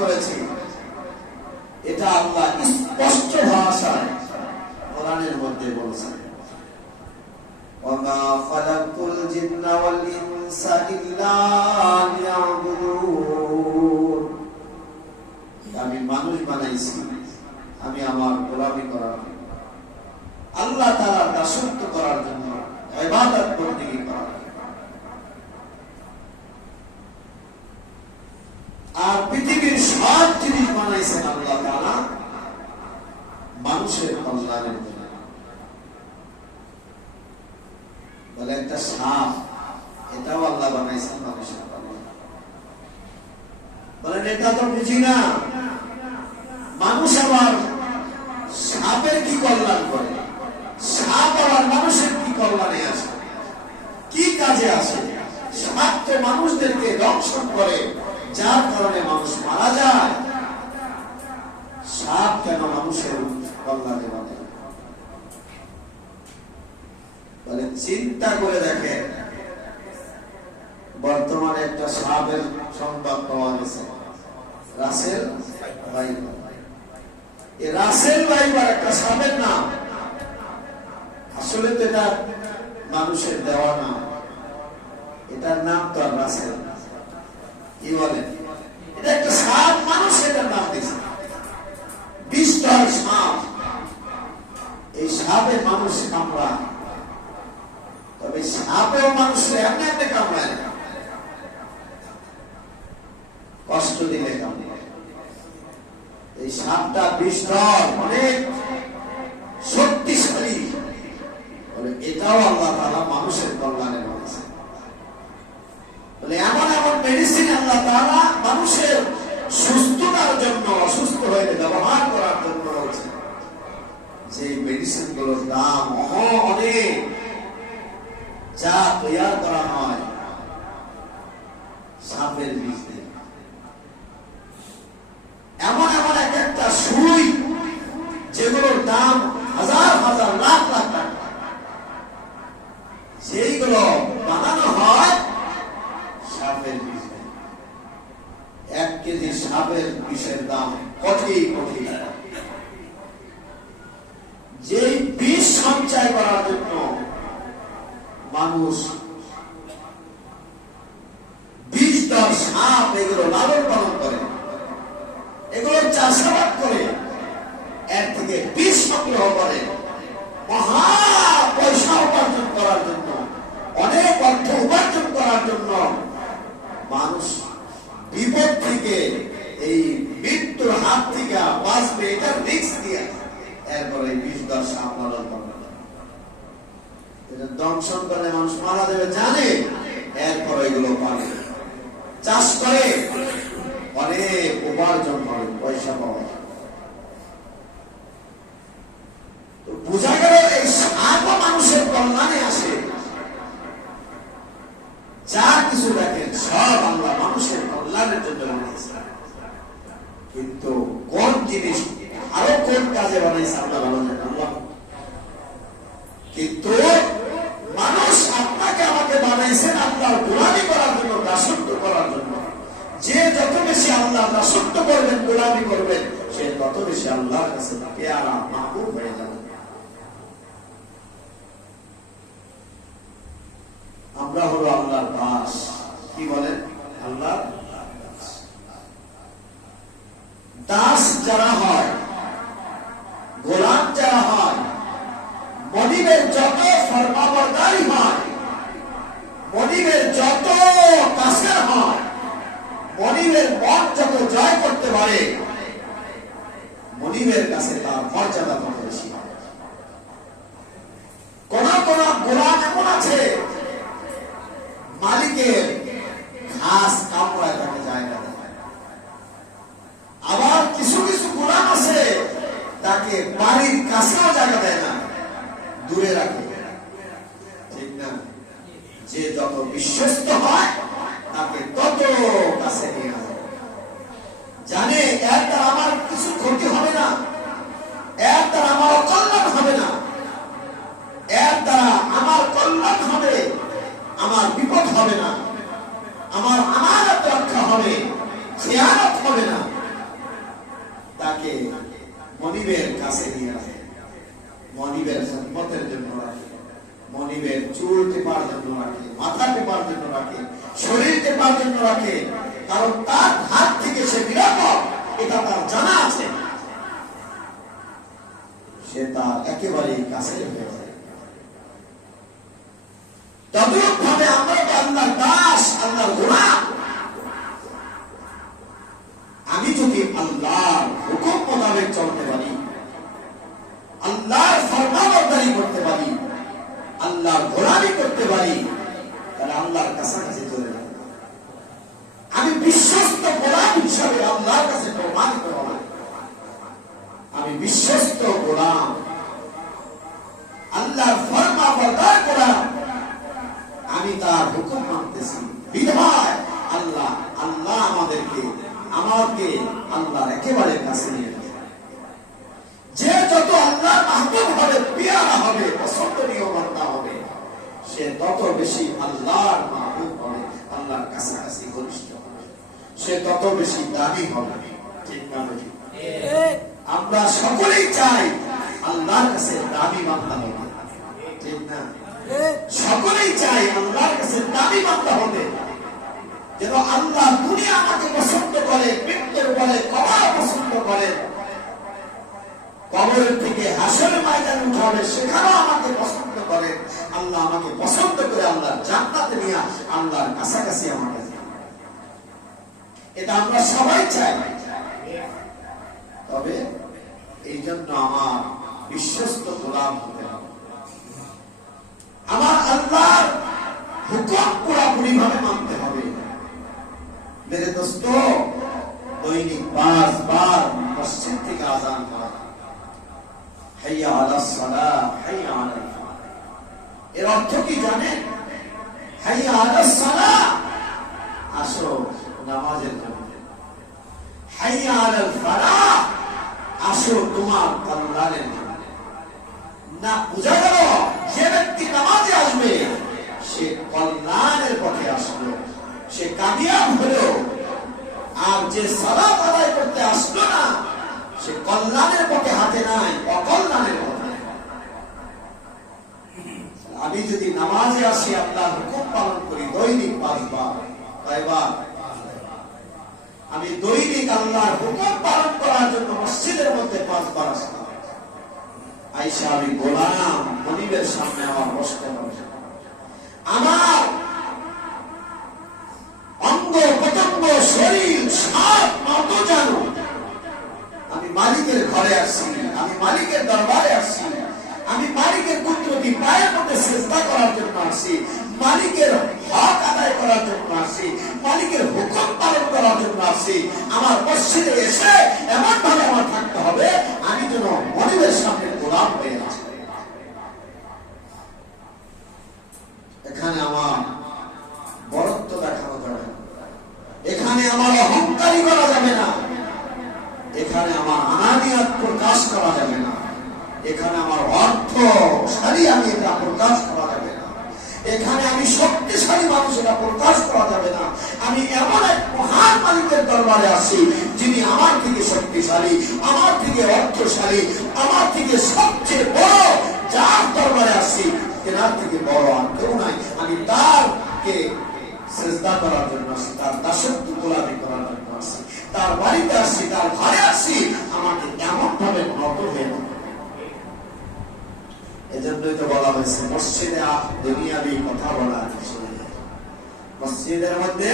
করেছি, এটা আল্লাহ স্পষ্ট ভাষায় কোরআনের মধ্যে বলেছেন, ওয়ামা খালাকুল জিন্না ওয়াল ইনসা ইল্লা লিয়াবুদুন। আমি মানুষ বানাইছি আমি আমার গোলামি করার জন্য, আল্লাহ তাআলার দাসত্ব করার জন্য, ইবাদত বন্দেগী করার জন্য। আর পৃথিবীর সব জিনিস বানাইছেন আল্লাহ তাআলা মানুষের কল্যাণের জন্য। বলে একটা সাপ, এটাও আল্লাহ বানাইছেন মানুষের কল্যাণ। বলেন এটা তো বুঝি না, মানুষ আবার সাপের কি কল্যাণ করে, সাপ আবার মানুষের কি কল্যাণে আসে, কি কাজে আসে? সাপ তো মানুষদেরকে দংশন করে, যার কারণে মানুষ মারা যায়। সাপ কেন মানুষের কল্যাণে বলে? বলে চিন্তা করে দেখেন, বর্তমানে একটা সাপের সংবাদ পাওয়া গেছে, রাসেল ভাইপার। এই রাসেল ভাইপার একটা সাপের নাম, আসলে তো এটা মানুষের দেওয়া নাম, এটার নাম তো আর রাসেল। কি বলেন? এটা একটা সাপ, মানুষ এটার নাম দিয়েছে, বিষধর সাপ। এই সাপে মানুষ কামড়ায়, তবে সাপেও মানুষের এমনি এমনি কামড়ায় না, কষ্ট দিলে কামড়ায়। এই সাপটা বিষধর, অনেক শক্তিশালী। বলে এটাও আল্লাহ তাআলা মানুষের কল্যাণে বলেছে। বলে এমন এমন মেডিসিন আল্লাহ তাআলা মানুষের সুস্থতার জন্য, অসুস্থ হয়ে ব্যবহার করার জন্য রয়েছে, যে মেডিসিন গুলোর দাম অনেক, যা তৈরি করা হয় সাপের বীজ দিয়ে। এমন এমন এক একটা সুই যেগুলোর দাম হাজার হাজার লাখ লাখ টাকা, সেইগুলো বানানো হয় সাপের বীজ দিয়ে। 1 কেজি সাপের বিষের দাম কোটি কোটি টাকা। যে বিষ সঞ্চয় করার জন্য মানুষ বিষধর সাপ এগুলো লালন পালন করে, এগুলো চাষাবাদ করে, এর থেকে বিষ সংগ্রহ করে, মহা পয়সা উপার্জন করার জন্য, অনেক অর্থ উপার্জন করার জন্য মানুষ বিপদ থেকে, এই মৃত্যুর হাত থেকে বাঁচবে এটা রিস্ক দিয়ে এরপরে বিষধর সাপ লালন পালন করে। এটা দংশন করলে মানুষ মারা যাবে জানে, এরপরে এগুলো পালে, চাষ করে, অনেক উপার্জন করে, পয়সা পাওয়া যায়। তো বোঝা গেল এই সাপও মানুষের কল্যাণে আসে। যা কিছু দেখেন সব আল্লাহ মানুষের কল্যাণের জন্য বানিয়েছে, কিন্তু কোন জিনিস আরো কোন কাজে বানাইছে আল্লাহ ভালো জানেন। আল্লাহ কিন্তু মানুষ আপনাকে আমাকে বানাইছেন আল্লাহর গোলামি করার জন্য, দাসত্ব করার জন্য। যে যত বেশি আল্লাহ দাসত্ব করবেন, গোলামি করবেন, সে তত বেশি আল্লাহর কাছে পেয়ারা মাহবুব হয়ে যাবে। আমরা হলো আল্লাহর দাস। কি বলেন? আল্লাহর দাস যারা হয়, গোলাম যারা হয়, মনিবের যত ফরমাবরদারি হয়, মনিবের যত কাছের হয়, মনিবের মন যত জয় করতে পারে, মনিবের কাছে তার মর্যাদা তত বেশি হয়। কোন কোন গোলাম এমন আছে, মালিকের ঘাস কামড়ায় তাকে জায়গা দেয়। আবার কিছু কিছু গোলাম আছে, তাকে বাড়ির কাছেও জায়গা দেয় না, দূরে রাখে। ঠিক না? যে যত বিশ্বস্ত হয়, তাকে তত কাছে নিয়ে আসে। জানে এর দ্বারা আমার কিছু ক্ষতি হবে না, এর দ্বারা আমার অকল্যাণ হবে না, এর দ্বারা আমার কল্যাণ হবে, কাছে নিয়ে আসে, মনিবের সম্পদের জন্য রাখে, মনিবের চুল টেপার জন্য রাখে, মাথা টেপার জন্য রাখে, শরীর টেপার জন্য রাখে, কারণ তার হাত থেকে সে নিরাপদ, এটা তার জানা আছে। সে তার একেবারেই কাছে হয়ে যায়। তদ্রূপ ভাবে আমরা তো আল্লাহর দাস, আল্লাহর গোলাম। আমি যদি আল্লাহর হুকুম মোতাবেক চলতে পারি, আল্লাহর ফরমাবরদারি করতে পারি, আল্লাহর গোলামি করতে পারি, তাহলে আল্লাহর কাছাকাছি চলে যাব। আমি বিশ্বস্ত গোলাম হিসাবে আল্লাহর কাছে প্রমাণিত হলাম। আমি বিশ্বস্ত গোলাম, আল্লাহর ফরমাবরদার গোলাম। আমি তার হুকুম মানতেছি বিধায় আল্লাহ আমাদেরকে আমাকে আল্লাহর একেবারে কাছে নিয়ে যাবে। যে যত আল্লাহর মাহবুব হবে, পিয়ারা হবে, পছন্দনীয় বান্দা হবে, সে তত বেশি আল্লাহর মাহবুব হবে, আল্লাহর কাছাকাছি ঘনিষ্ঠ হবে, সে তত বেশি দামি হবে। ঠিক না? আমরা সকলেই চাই আল্লাহর কাছে দামি বান্দা হবে। ঠিক না? সকলেই চাই আল্লাহর কাছে দামি বান্দা হবে, যেন আল্লাহ দুনিয়া আমাকে পছন্দ করে, মৃত্যুর পরে কবর পছন্দ করে, কবরের থেকে হাসরের ময়দানে উঠাবে সেখানেও আমাকে পছন্দ করে, আল্লাহ আমাকে পছন্দ করে আল্লাহর জান্নাতে নিয়ে আল্লাহর কাছাকাছি আমাকে। এটা আমরা সবাই চাই। তবে এই জন্য আমার বিশ্বস্ত গোলাম হতে হবে, আমার আল্লাহর হুকুম পুরাপুরি ভাবে মানতে হবে। মেরে দোস্ত, দৈনিক 5 বার মসজিদ থেকে আযান করা, হাইয়া আলাস সালাহ, হাইয়া আলাল ফালাহ। এর অর্থ কি জানেন? হাইয়া আলাস সালাহ, আসো নামাজের জন্য। হাইয়া আলাল ফালাহ, আসো তোমার কল্যাণের জন্য। না, বুঝা গেল? যে ব্যক্তি নামাজে আসবে সে কল্যাণের পথে আসলো, সে কামিয়াব হলো। আর যে সালাত আদায় করতে আসলো না, সে কল্যাণের পথে হাতে নাই, অকল্যাণের পথে। আমি যদি নামাজে আসি, আল্লাহর হুকুম পালন করি দৈনিক 5 বার, কয়বার? আমি দৈনিক আল্লাহর হুকুম পালন করার জন্য মসজিদের মধ্যে 5 বার আসলাম। আইসা আমি গোলাম মনিবের সামনে আমার বসতে হবে। আমার অঙ্গ প্রত্যঙ্গ, শরীর, সাত নত জানো আমি মালিকের ঘরে আসছি, আমি মালিকের দরবারে আসছি, আমি মালিকের কুদরতি পায়ের মধ্যে সিজদা করার জন্য আসছি, মালিকের হক আদায় করার জন্য আসছি, মালিকের হুকুম পালন করার জন্য আসছি। আমার মসজিদে এসে এমন ভাবে আমার থাকতে হবে, আমি যেন মনিবের সামনে গোলাম হয়ে আছি। এখানে আমার বরত্ব দেখানো যাবে না, এখানে আমার অহংকারী করা যাবে না, এখানে আমার আনানিয়াত প্রকাশ করা যাবে না, এখানে আমার অর্থশালী আমি এটা প্রকাশ করা যাবে না, এখানে আমি শক্তিশালী মানুষ এটা প্রকাশ করা যাবে না। আমি এমন এক মহান মালিকের দরবারে আসি, যিনি আমার থেকে শক্তিশালী, আমার থেকে অর্থশালী, আমার থেকে সবচেয়ে বড়। যার দরবারে আসি, তেনার থেকে বড় আর কেউ নাই। আমি তারকে সিজদা করার জন্য আসি, তার দাসত্ব গোলামি করার জন্য আসি, তার বাড়িতে আসি, তার ঘরে আসি। আমাকে এমন ভাবে নত হয়ে যাবে। এজন্যই তো বলা হয়েছে মসজিদে দুনিয়াবি কথা বলা, মসজিদের মধ্যে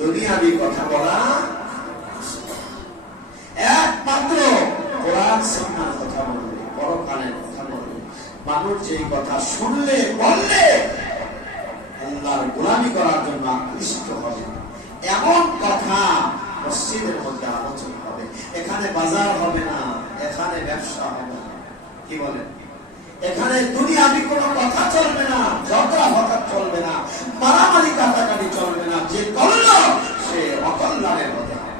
দুনিয়াবি কথা বলা একমাত্র কোরআন সুন্নাহর কথা বলবে, পরকালের কথা বলবে। মানুষ যেই কথা শুনলে বললে আল্লাহর গোলামি করার জন্য আকৃষ্ট হবে, এমন কথা মসজিদের মধ্যে আলোচনা হবে। এখানে বাজার হবে না, এখানে ব্যবসা হবে না। কি বলেন? এখানে দুনিয়াবি কোনো কথা চলবে না, ঝগড়া হঠাৎ চলবে না, মারামারি কাটাকাটি চলবে না। যে করল সে অকল্যাণের হতে হবে।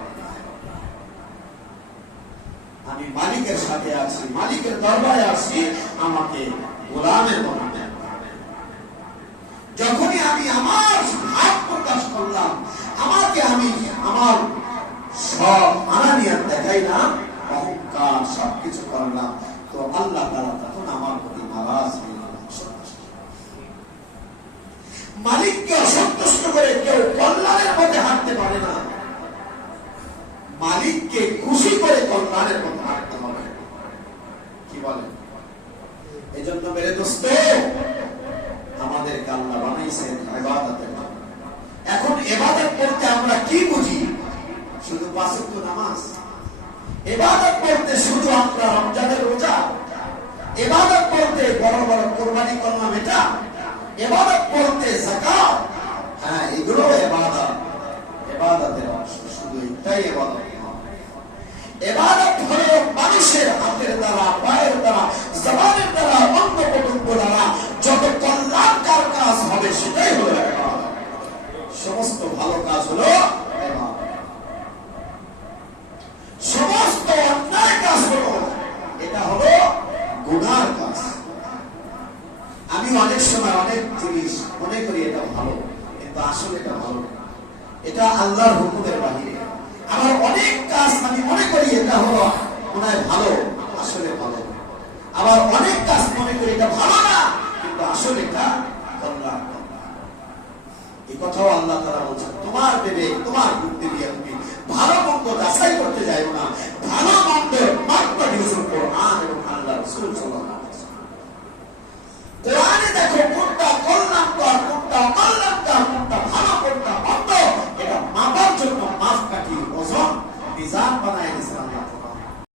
আমি মালিকের সাথে আছি, মালিকের দরবারে আছি, আমাকে গোলামের মতো দেন। যখনই আমি আমার ভাব প্রকাশ করলাম, আমাকে আমি আমার সব আনানিয়াত দেখাইলাম, অহংকার সবকিছু করলাম, মালিককে খুশি করে কল্যাণের পথে হাঁটতে হবে। কি বলেন? এই জন্য মেরে দোস্ত, আমাদেরকে আল্লাহ বানাইছেন ইবাদতের জন্য। এখন ইবাদত করতে আমরা কি বুঝি? শুধু পাঁচ ওয়াক্ত নামাজ? ইবাদত করতে শুধু আমরা রমজানের রোজা? ইবাদত করতে বড় বড় কোরবানি করলাম এটা? ইবাদত করতে যাকাত? হ্যাঁ, এগুলো ইবাদত, ইবাদতের অংশ। শুধু এটাই ইবাদত। ইবাদত হলো মানুষের হাতের দ্বারা, পায়ের দ্বারা, জবানের দ্বারা, অঙ্গ প্রত্যঙ্গ দ্বারা যত কল্যাণকার কাজ হবে সেটাই হলো ইবাদত। সমস্ত ভালো কাজ হলো ইবাদত। সমস্ত অন্যায় কাজ হলো, এটা হলো গুনার কাজ। আমি অনেক সময় অনেক জিনিস মনে করি এটা ভালো, কিন্তু আসলে এটা ভালো, এটা আল্লাহর হুকুমের বাহিরে। আমার অনেক কাজ আমি মনে করি এটা হলো মনে হয় ভালো, আসলে ভালো। আবার অনেক কাজ মনে করি এটা ভালো না, কিন্তু আসলে এটা কল্যাণ। এই কথাও আল্লাহ তাআলা বলছেন, তোমার ভেবে তোমার বুদ্ধি দিয়ে তুমি ভালো মন্দ যাচাই করতে যাইও না। ভালো মন্দের মাত্রা দিয়েছেন কোরআন এবং আল্লাহর রাসূল সাল্লাল্লাহু আলাইহি ওয়াসাল্লাম।